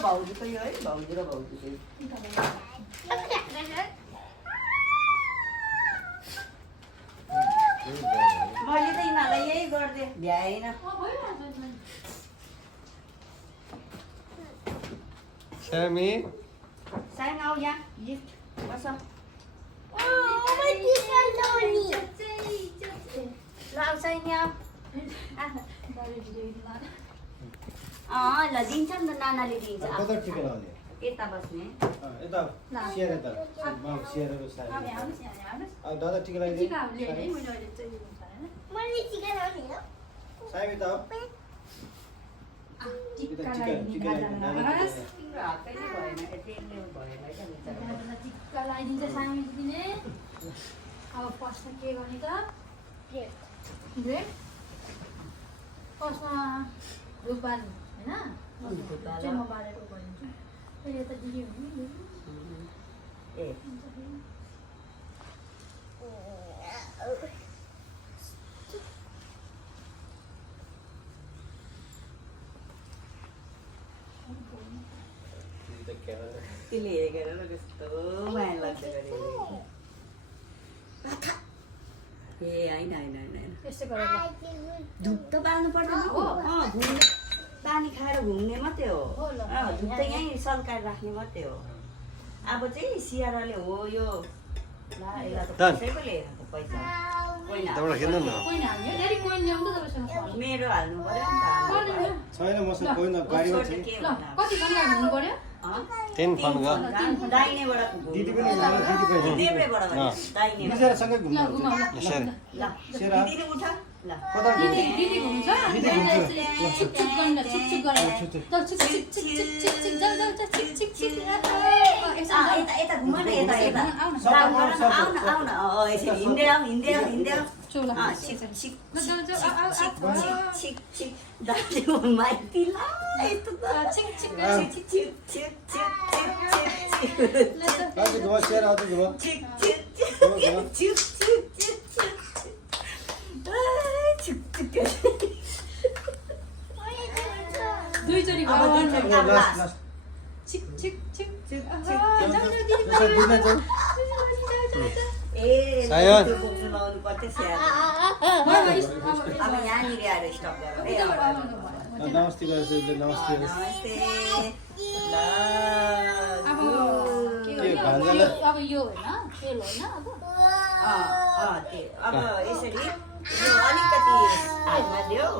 भाउजूको यो है भाउजू र भाउजूको मैले त यिनीहरूलाई यही गरिदिएँ भ्याएन सामी साइन आऊ यहाँ गिफ्ट बस ल साइन यहाँ ल दिन्छ नि त नानाले दिन्छ यता बस्ने टिक्का लगाइदिन्छ सामी दिने अब फर्स्टमा के गर्ने त ब्रेड फर्स्टमा धुप बाल्नु होइन म बालेको गरिदिन्छु फेरि यता दिदी हुने ए त्यसले हेरेर कस्तो माया लाग्छ गरे ए होइन होइन होइन त्यस्तै गरेर धुप त बाल्नु पर्दैन घुम्ने पानी खाएर घुम्ने मात्रै हो धुप त यहीँ सल्काएर राख्ने मात्रै हो अब चाहिँ सियाराले हो यो कसैको लिएको पैसा मेरो हाल्नु पर्यो नि त तीन फोन गा दाहिनेबाट देब्रेबाट सँगै घुम्नु दिदी उठ ल दिदी घुम्छ छिक छिक गर्न छिक छिक गरेर त छिक छिक छिक छिक छिक छिक जाऊ जाऊ छिक छिक छिक यता घुम न यता यता आउन यसरी हिँड्दै आऊ चोला छिक छिक छिक छिक दाजु माइती ल यस्तो त छिक छिक छिक छिक छिक बाजे घुमा शेयर आउँछ घुमा छिक छिक छिक छिक दुईचोटी भयो छिक छिक छिक छिक सायन लाउनु पर्थ्यो स्याहार अब यहाँनिर आएर स्टप गर नमस्ते गर्छु नमस्ते नमस्ते ल अब यो होइन तेल होइन अब यसरी यो अलिकति हातमा ल्याऊ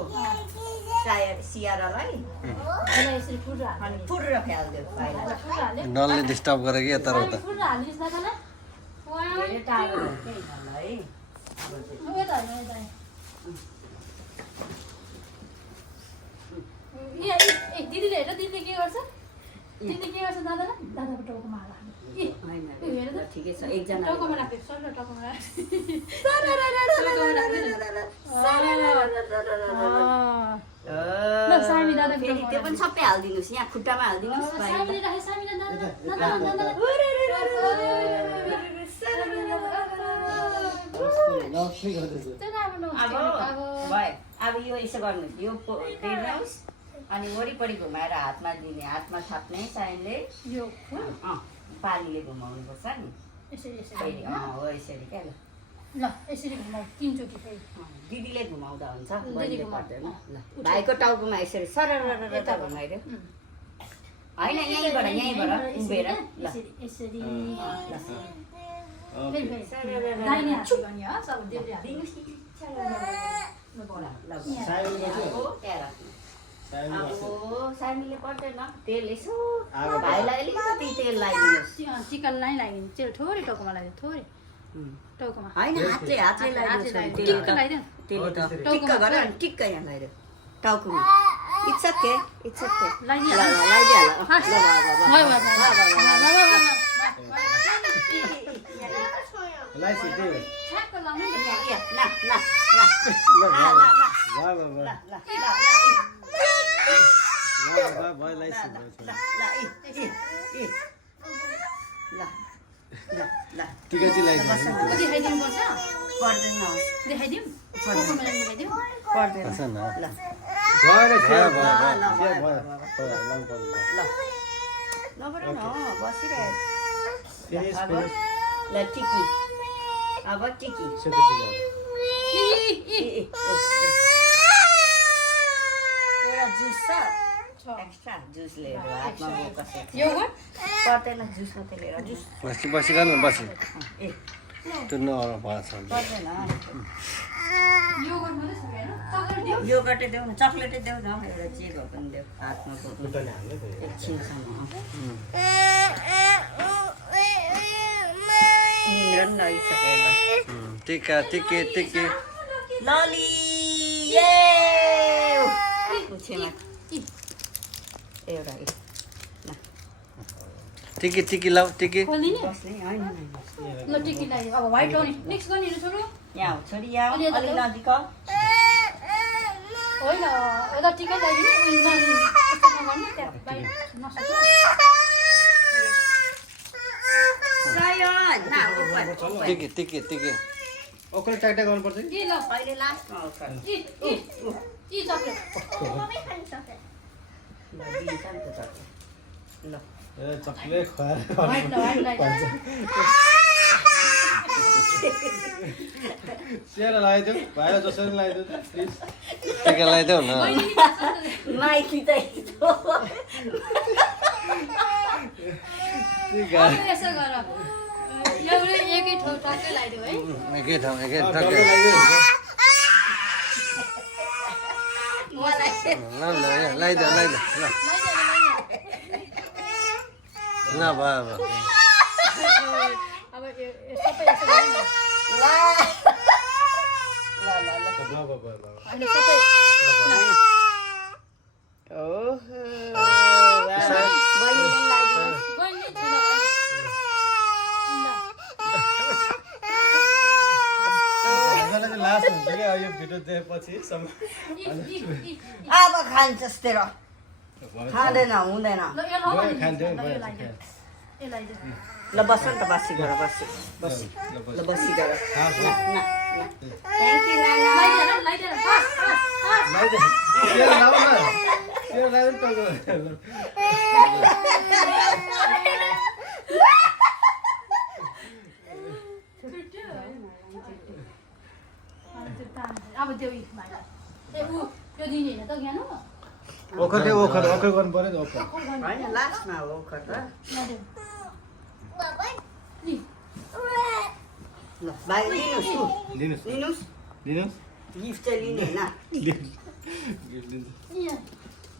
सियारालाई यसरी फुटेर फ्याल्दियो नलले डिस्टर्ब गरे कि यता उता धेरै टाढो है दिदीले हेर दिदीले के गर्छ दादालाई दादाको टाउकोमा हाल्नु ठिकै छ एकजना टाउकोमा राख्दै सर टाउकोमा सामी दादा फेरि त्यो पनि सबै हालिदिनुहोस् यहाँ खुट्टामा हालिदिनुहोस् सामीले राखे सामीले अब यो यसो गर्नुहोस् यो हेर्नुहोस् अनि वरिपरि घुमाएर हातमा दिने हातमा थाप्ने साइनले यो पानीले घुमाउनुपर्छ नि यसरी हो यसरी क्या ल यसरी घुमाउ तीनचोटि फेरि दिदीले घुमाउँदा हुन्छ बहिनीले पर्दैन ल भाइको टाउकोमा यसरी सरर घुमाइदियो होइन यहीँबाट उभिएर ल यसरी दाहिने हात गर्ने हो सब देब्रे हात सामीले पर्दैन तेल यसो भाइलाई अलिकति तेल लगाइदिनुहोस् चिकन नै लगाइदिनु तेल थोरै टाउकोमा लगाइदिनु थोरै टाउकोमा होइन हातले लगाइदिनु टिक्का गर अनि टिक्का यहाँ लगाइदियो टाउकोमा इट्स ओके टिका चाहिँ लगाइदिनु देखाइदिनु पर्छ पर्दैन देखाइदिउँ टाउकोमा देखाइदिउँ पर्दैन ल भयो ल नगर न बसिरहेको Finish, अब finish. ल टिकी अब टिकी Second tika. एउटा जुस छ एक्स्ट्रा जुस लिएर हातमा बोकस योगर्ट पर्दैन जुस मात्रै लिएर जुस बसी बसी गर्नु बसी ए त्यो नअर भएछ पर्दैन योगर्ट मात्रै छ हैन चकलेट दियो यो गटे देऊ न चक्लेटै देऊ न एउटा चिजहरू पनि देऊ हातमा बोक्नु Butane हाल्ने त. एकछिनसम्म निन्द्रा पनि लागिसक्यो ल टिका टिके टिके लली ये पुछेमा एउटा टिके टिके लाऊ टिके खोल्दिने बस्ने होइन ल टिकी लाग्यो अब व्हाइट लाउने नेक्स्ट गर्ने छोरो यहाँ हो छोरी यहाँ अलि अलि नजिक होइन यता टिका लगाइदिने उयो यस्तो नगर्ने त्यहाँ बाहिर नसक्नु सायन ना टिके टिके टिके ओकले टाइटा गर्नुपर्छ कि? ए ल अहिले लास्टमा आउँछ ई चकलेट ल दिन्छ नि त चक्लेट ल ए चकलेट खुवाएर व्हाइट लाइट सेरा लगाइदियो भाइलाई जसरी लगाइदियो प्लिज टिका लगाइदेऊ न माइकी त टिका यसो गर एउटै एकै ठाउँ टक्कै लगाइदेऊ है एकै ठाउँ एकै डबल ठक्कै लगाइदियो मलाई ल ल लगाइदेऊ लगाइदेऊ ल ल भयो अब अब सबै यसो गरौँ न होइन सबै ओहो बहिनी लास्ट हुन्छ कि यो भिडियो देखेपछि अब खान्छस् तेरो खाँदैन हुँदैन ल यो लगाउ खान्थ्यो ल बस न त बसी गर बसी बसी ल बसी गर thank you Nana light fast fast fast सेरा लाउ न सेरा लगाइदिनु अब त्यो ए ऊ त्यो दिने होइन त ज्ञान हो ओखर थियो ओखर ओखर गर्नु पर्यो नि ओखर होइन लास्टमा हो खर्च ल भाइ लिनुहोस् लिनुहोस् लिनुहोस् लिनुहोस् गिफ्ट चाहिँ लिने होइन यहाँ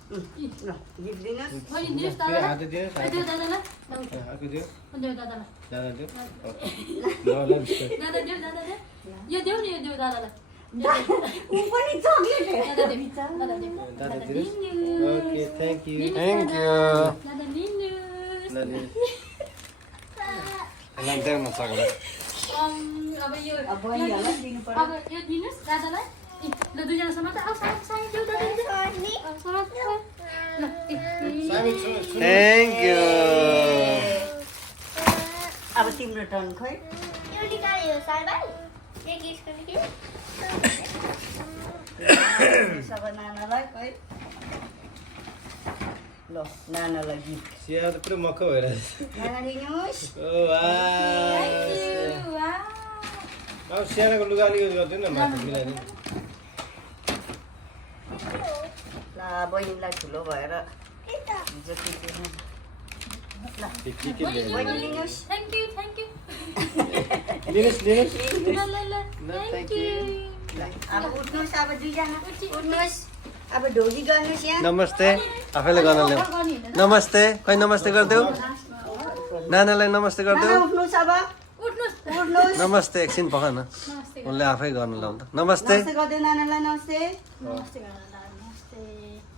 ल गिफ्ट दिनुहोस् बहिनी दिनुहोस् फेरि दादालाई हातै दिनुहोस् देऊ दादालाई अर्को दियो देऊ दादालाई दादा दियो ल ल बिस्कुट दादा देऊ दादा देऊ यो देऊ नि यो देऊ दादालाई ऊ पनि चक्लेट दादा देऊ दादा देऊ दादा दिनुहोस् okay thank you thank you दादा लिनुहोस् ल लिनुहोस् देऊ न चक्लेट अब यो अब बहिनीहरूलाई दिनु पर्यो अब यो दिनुहोस् दादालाई ल दुईजना समाज आऊ साइड देऊ दादा ल थ्याङ्क यू अब तिम्रो टर्न खोइ सब नानालाई खोइ ल नानालाई गिफ्ट सिया त पुरै मक्ख भइरहेछ नाना लिनुहोस् ओ अब सियाको लुगा अलिकति गरिदिनु न माथि मिलाइदिनु ल बहिनीलाई ठुलो भएर जति दिनु ल के बहिनी लिनुहोस् थ्याङ्क यू लिनुहोस् लिनुहोस् ल थ्याङ्क यू ल अब उठ्नुहोस् अब दुईजना उठ्नुहोस् अब ढोगी गर्नुहोस् यहाँ नमस्ते आफैले गर्न ल्याऊ नमस्ते खै नमस्ते गरिदेऊ नानालाई नमस्ते नाना गरिदेऊ उठ्नुहोस् अब उठ्नुहोस् उठ्नुहोस् नमस्ते एकछिन पख न नमस्ते उसले आफै गर्न ल्याउँ त नमस्ते नमस्ते गरिदियो नानालाई नमस्ते नमस्ते नमस्ते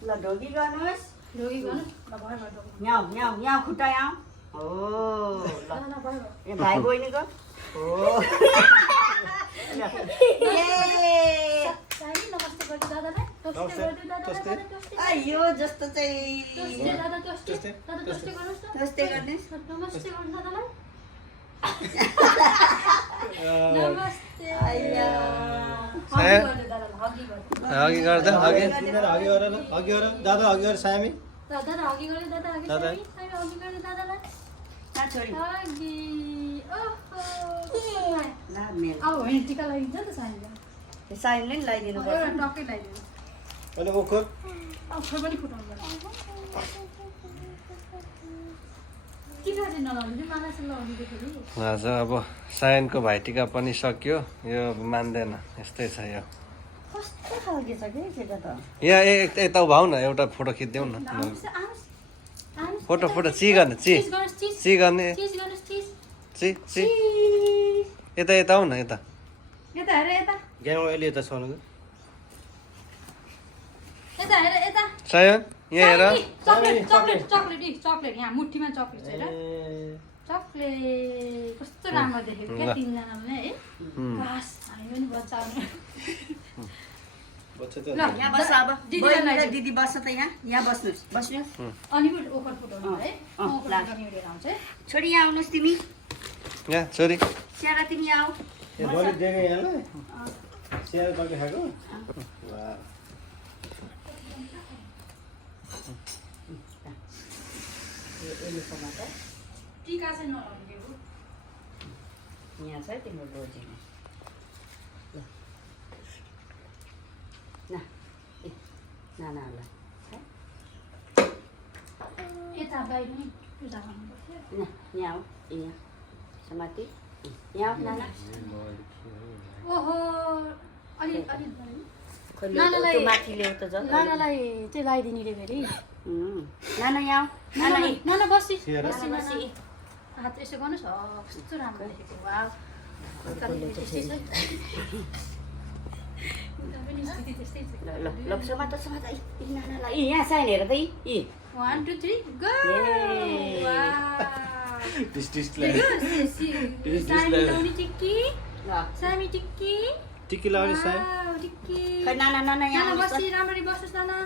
ल ढोगी गर्नुहोस् ढोगी गर्नु ल भयो भयो यहाँ यहाँ यहाँ खुट्टा यहाँ हो ल ल भयो ए भाइ बहिनीको हो सानी नमस्ते गर्नु दादालाई टोस्टे गर्नु दादालाई यो जस्तो चाहिँ टोस्टे दादा टोस्टे दादा टोस्टे गर्नुहोस् न जस्तै गरिदिनुहोस् नमस्ते गर्नु दादालाई नमस्ते नमस्ते आइया हगी गर्नु दादालाई हगी गर्नु अघि गर्दा अघि तिनीहरू अघि गर न अघि गर दादा अघि गर सामी दादा अघि गरे दादा अघि दादा। सामी अघि गरे दादालाई कहाँ छोरी अघि ओहो ला मेल अब होइन टिका लगाइदिन्छ नि त सामीलाई साइनले नि लगाइदिनु पर्छ एउटा टक्कै लगाइदिनु अनि ओखर अब खोइ पनि फुटाउनु पर्छ टिका चाहिँ नलाउनु कि माला चाहिँ लगाउनु फेरि आज अब सायनको भाइटिका पनि सक्यो यो मान्दैन यस्तै छ यो कस्तो खालके छ के केटा त यहाँ यता भाउ न एउटा फोटो खिचिदेऊ न फोटो फोटो ची गर्ने ची ची गर्ने चिज गर्नुहोस् चिज ची ची यता यता आऊ न यता यता हेर यता गाउँ अहिले यता छनु यता हेर यता सायन यहाँ हेर चक्लेट चक्लेट चक्लेट चक्लेट यहाँ मुठीमा चक्लेट छ हेर चक्लेट कस्तो राम्रो देखेको क्या तिनजनाले है बस हामी पनि बचाउने बच्चा त ल यहाँ बस अब बहिनी र दिदी बस्छ त यहाँ बस्नुहोस् बस्नुहोस् अनि पनि ओखर फुटाउनु है ओखर फुटाउने उडेर आउँछ है छोरी यहाँ आउनुहोस् तिमी यहाँ छोरी स्यारा तिमी आऊ ए बलि देखे यहाँलाई स्याहार तपाईँ खाएको वाह टिका चाहिँ नलाउनु के हो यहाँ छ तिम्रो रोजीमा ल नानाहरूलाई यता बाहिर नि पूजा गर्नुपर्छ यहाँ आऊ यहाँ समाति यहाँ आऊ नाना ओहो अलि अलि खोइ नानालाई- त्यो माथि ल्याउ त जति नानालाई चाहिँ लगाइदिने रे फेरि नाना यहाँ आऊ नाना यी। नाना बस्ती सेरा। बस्ती नाना बस्ती बसी हात यसो गर्नुहोस् कस्तो राम्रो देखेको वा त्यस्तै छ उता पनि स्थिति त्यस्तै छ ल ल ल समात समात यी नानालाई यी यहाँ साइन हेर त यी 1 2 3 गो डिस्ट्रिक्टलाई सामी लाउने टिक्की ल सामी टिक्की टिकी लाउने साय वाउ, टिक्की खै नाना नाना यहाँ नाना आउनुहोस् त। बस्ती राम्ररी बस्नुहोस् नाना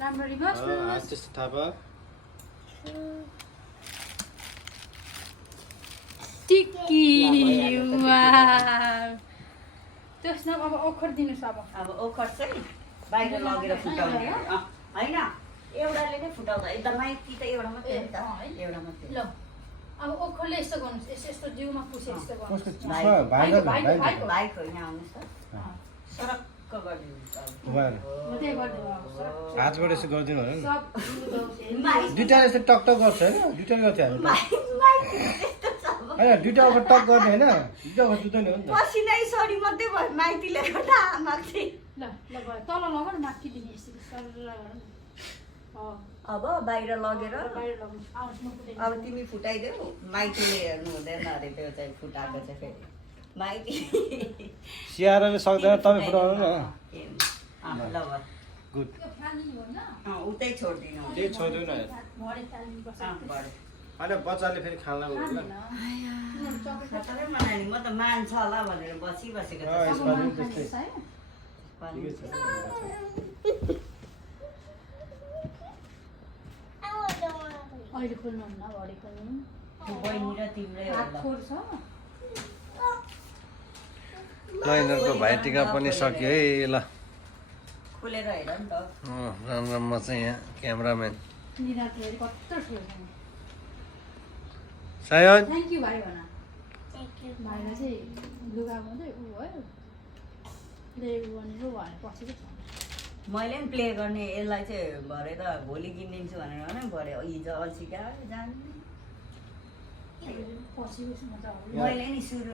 राम्ररी हात बस्नुहोस् त्यस्तो थापा टिक्की वाउ त्यसमा अब ओखर दिनुहोस् अब अब ओखर चाहिँ बाहिर लगेर फुटाउने होइन एउटाले नै फुटाउँदा एकदम माइती त एउटा मात्रै हो नि त एउटा मात्रै ल अब ओखरले यस्तो गर्नुहोस् यस्तो यस्तो जिउमा पुसे यस्तो गर्नुहोस् भाइको भाइको भाइको बाइक हो यहाँ आउनुहोस् त सरक्क गरिदिनुहुन्छ अब। वाह म त्यही गरिदिनु अब सर हातबाट यसो गरिदिनु होला नि सब दुइटाले यस्तो टक टक गर्छ होइन दुइटाले गर्थ्यो हामी माइती त्यस्तो छ अब। होइन दुइटा अब टक गर्ने होइन दुइटा दुइटा नि हो नि त पसिनै सरी मात्रै भयो माइतीले गर्दा आमाको चाहिँ ल ल भयो तल लग न माथि दिने यसरी सर अब बाहिर लगेर बाहिर लग्नु आउनुहोस् म पुऱ्याइ अब तिमी फुटाइदेऊ माइतीले हेर्नु हुँदैन अरे त्यो चाहिँ फुटाएको चाहिँ फेरि माइती स्याहारले सक्दैन तपाईँ फुटाउनु न ल भयो गुड त्यो फाल्नु भन्न उतै छोडिदिनु त्यही छोडिदिउ न भरे फाल्नुपर्छ बढ्यो होइन बच्चाले फेरि खाना होला खतरै बनायो नि म त मान्छ होला भनेर बसिबसेको अँ, त यसपालि पनि त्यस्तै पनि। ठिकै छ अहिले खोल्नुहुन्न भरे पनि बहिनी र तिम्रै हात होला फोहोर छ ल यिनीहरूको भाइटिका पनि सक्यो है ल खोलेर हेर नि त राम राम म चाहिँ यहाँ क्यामराम्यान निराको हेरि कत्रो ठुलो छ सायन थ्याङ्क यू भाइ भन भाइलाई चाहिँ लुगा मात्रै ऊ भयो ले भनेर भएर पछि चाहिँ मैले पनि प्ले गर्ने यसलाई चाहिँ भरे त भोलि किनिदिन्छु भनेर भने भरे हिजो अल्छी क्या जानु पछि मैले नि सुरु